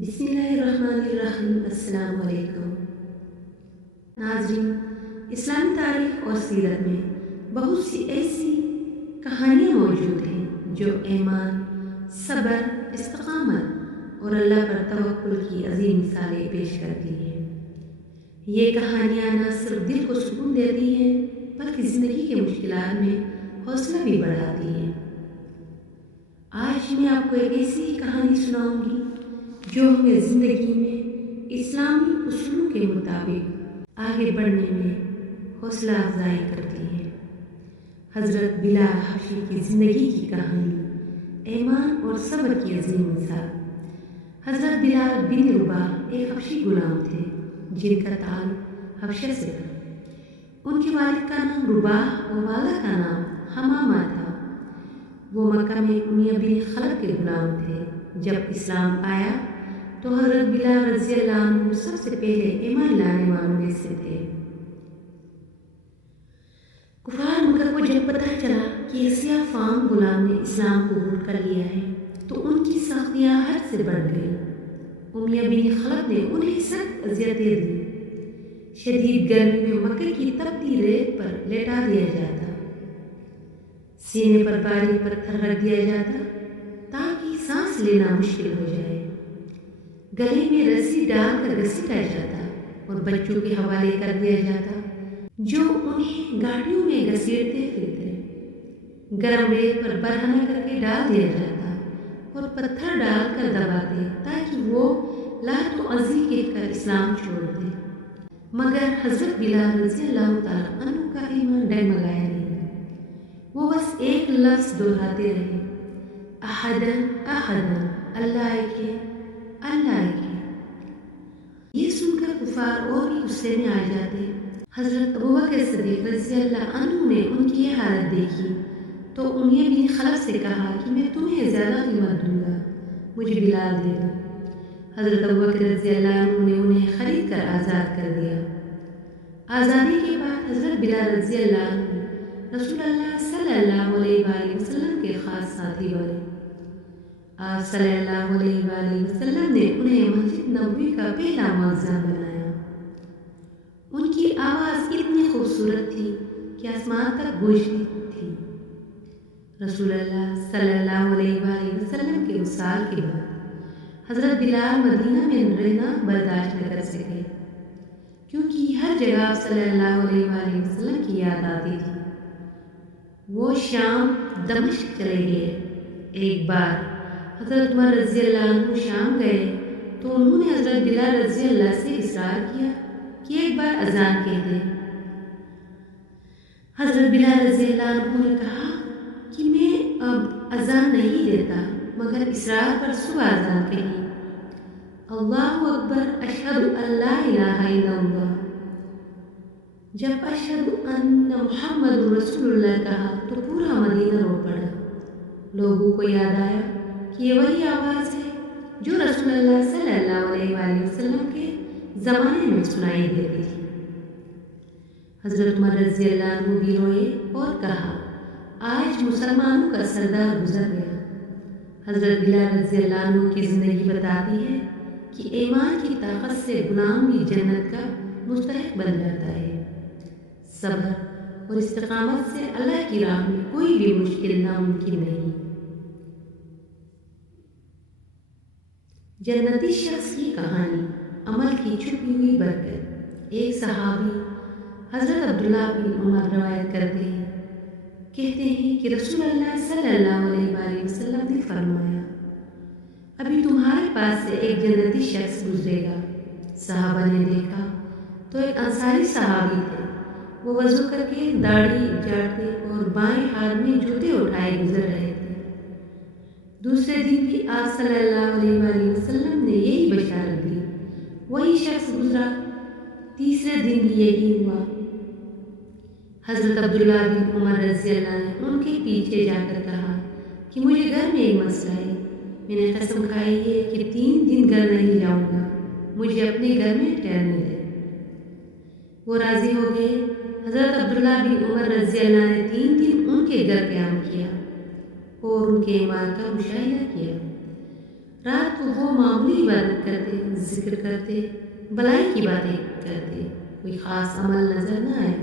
بسم اللہ الرحمن الرحیم۔ السلام علیکم ناظرین، اسلامی تاریخ اور سیرت میں بہت سی ایسی کہانیاں موجود ہیں جو ایمان، صبر، استقامت اور اللہ پر توکل کی عظیم مثالیں پیش کرتی ہیں۔ یہ کہانیاں نہ صرف دل کو سکون دیتی ہیں بلکہ زندگی کے مشکلات میں حوصلہ بھی بڑھاتی ہیں۔ آج میں آپ کو ایک ایسی کہانی سناؤں گی جو ہمیں زندگی میں اسلامی اصولوں کے مطابق آگے بڑھنے میں حوصلہ افزائی کرتی ہے۔ حضرت بلال حبشی کی زندگی کی کہانی، ایمان اور صبر کی عظیم مثال۔ حضرت بلال بن رباح ایک حبشی غلام تھے جن کا تعلق حبشہ سے تھا۔ ان کے والد کا نام رباح اور والدہ کا نام حمامہ تھا۔ وہ مکہ میں امیہ بن خلف کے غلام تھے۔ جب اسلام آیا تو حضرت بلال رضی اللہ عنہ سب سے پہلے ایمان لانے والوں میں سے تھے۔ کفار مکہ کو جب پتہ چلا کہ سیاہ فام غلام نے اسلام قبول کر لیا ہے تو ان کی سختیاں حد سے بڑھ گئیں۔ امیہ بن خلف نے انہیں سخت اذیتیں دیں۔ شدید گرمی میں مکے کی تپتی ریت پر لیٹا دیا جاتا، سینے پر باریک پتھر رکھ دیا جاتا تاکہ سانس لینا مشکل ہو جائے، گلے میں رسی ڈال کر گھسیٹا جاتا اور بچوں کے حوالے کر دیا جاتا جو انہیں گاڑیوں میں گھسیٹتے پھرتے۔ گرم ریت پر برہنہ کر کے ڈال دیا جاتا اور پتھر ڈال کر دباتے تاکہ وہ لا تو عزی کہہ کر اسلام چھوڑ دے، مگر حضرت بلال رضی اللہ تعالیٰ عنہ کا ایمان ڈگمگایا نہیں۔ وہ بس ایک لفظ دہراتے رہے، احدن احدن، اللہ ایک ہے، اللہ ایک ہے۔ یہ سن کر کفار اور بھی غصے میں آ جاتے۔ حضرت ابوبکر صدیق رضی اللہ عنہ نے ان کی یہ حالت دیکھی تو امیہ بن خلف سے کہا کہ میں تمہیں زیادہ قیمت دوں گا، مجھے بلال دے دو۔ حضرت ابوبکر رضی اللہ عنہ نے انہیں خرید کر آزاد کر دیا۔ آزادی کے بعد حضرت بلال رضی اللہ عنہ رسول اللہ صلی اللہ علیہ وآلہ وسلم کے خاص ساتھی بنے۔ آپ صلی اللہ علیہ وآلہ وسلم نے انہیں مسجد نبوی کا پہلا مؤذن بنایا۔ ان کی آواز اتنی خوبصورت تھی کہ آسمان تک گونجتی تھی۔ رسول اللہ صلی اللہ علیہ وآلہ وسلم کے وصال کے بعد حضرت بلال مدینہ میں رہنا برداشت نہ کر سکے، کیونکہ ہر جگہ آپ صلی اللہ علیہ وآلہ وسلم کی یاد آتی تھی۔ وہ شام دمشق چلے گئے۔ ایک بار حضرت عمر رضی اللہ عنہ شام گئے تو انہوں نے حضرت بلال رضی اللہ سے اصرار کیا کہ ایک بار اذان کہہ دے۔ حضرت بلال رضی اللہ عنہ نے کہا کہ میں اب اذان نہیں دیتا، مگر اصرار پر صبح اذان کہی، اللہ اکبر اشہد ان لا الہ الا اللہ۔ جب اشہد ان محمد رسول اللہ کہا تو پورا مدینہ رو پڑا۔ لوگوں کو یاد آیا کہ یہ وہی آواز ہے جو رسول اللہ صلی اللہ علیہ وآلہ وسلم کے زمانے میں سنائی دیتی تھی۔ حضرت عمر رضی اللہ عنہ بھی روئے اور کہا، آج مسلمانوں کا سردار گزر گیا۔ حضرت بلال رضی اللہ عنہ کی زندگی بتاتی ہے کہ ایمان کی طاقت سے غلام بھی جنت کا مستحق بن جاتا ہے۔ صبر اور استقامت سے اللہ کی راہ میں کوئی بھی مشکل ناممکن نہیں۔ جنتی شخص کی کہانی، عمل کی چھپی ہوئی برکت۔ ایک صحابی حضرت عبداللہ بن عمر روایت کرتے ہیں، کہتے ہیں کہ رسول اللہ صلی اللہ علیہ وآلہ وسلم نے فرمایا، ابھی تمہارے پاس سے ایک جنتی شخص گزرے گا۔ صحابہ نے دیکھا تو ایک انصاری صحابی تھے۔ وہ وضو کر کے داڑھی جاڑتے اور بائیں ہاتھ میں جوتے اٹھائے گزر رہے تھے۔ دوسرے دن بھی آپ صلی اللہ علیہ وآلہ وسلم نے یہی بشارت دی، وہی شخص گزرا۔ تیسرے دن بھی یہی ہوا۔ حضرت عبداللہ بن عمر رضی اللہ نے ان کے پیچھے جا کر کہا کہ مجھے گھر میں ایک مسئلہ ہے، میں نے قسم کھائی ہے کہ 3 دن گھر نہیں جاؤں گا، مجھے اپنے گھر میں ٹھہرنے دے۔ وہ راضی ہو گئے۔ حضرت عبداللہ بن عمر رضی اللہ نے 3 دن ان کے گھر قیام کیا اور ان کے ایمان کا مشاہدہ کیا۔ رات کو وہ معمولی عبادت کرتے، ذکر کرتے، بھلائی کی باتیں کرتے، کوئی خاص عمل نظر نہ آئے۔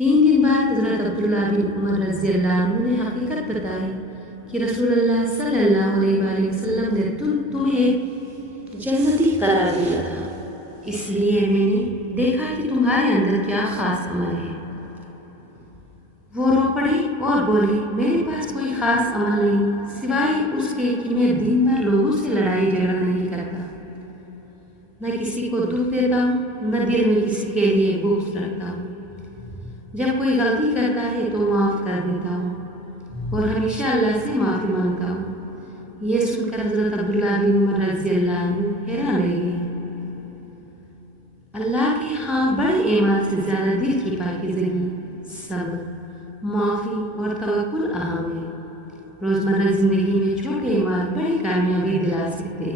3 دن بعد حضرت عبداللہ بن عمر رضی اللہ عنہ نے حقیقت بتائی کہ رسول اللہ صلی اللہ علیہ وآلہ وسلم نے تمہیں جنتی قرار دیا تھا، اس لیے میں نے دیکھا کہ تمہارے اندر کیا خاص عمل ہے۔ وہ رو پڑی اور بولی، میرے پاس کوئی خاص عمل نہیں سوائے اس کے کہ میں دن بھر لوگوں سے لڑائی جھگڑا نہیں کرتا، نہ کسی کو دکھ دیتا ہوں، نہ دل میں کسی کے لیے بغض رکھتا ہوں۔ جب کوئی غلطی کرتا ہے تو معاف کر دیتا ہوں اور ہمیشہ اللہ سے معافی مانگتا ہوں۔ یہ سن کر حضرت عبداللہ بن عمر رضی اللہ عنہ حیران رہ گئے۔ اللہ کے ہاں بڑے اعمال سے زیادہ دل کی پاکیزگی، صبر، معافی اور توکل اہم ہے۔ روزمرہ زندگی میں چھوٹے اعمال بڑی کامیابی دلا سکتے ہیں۔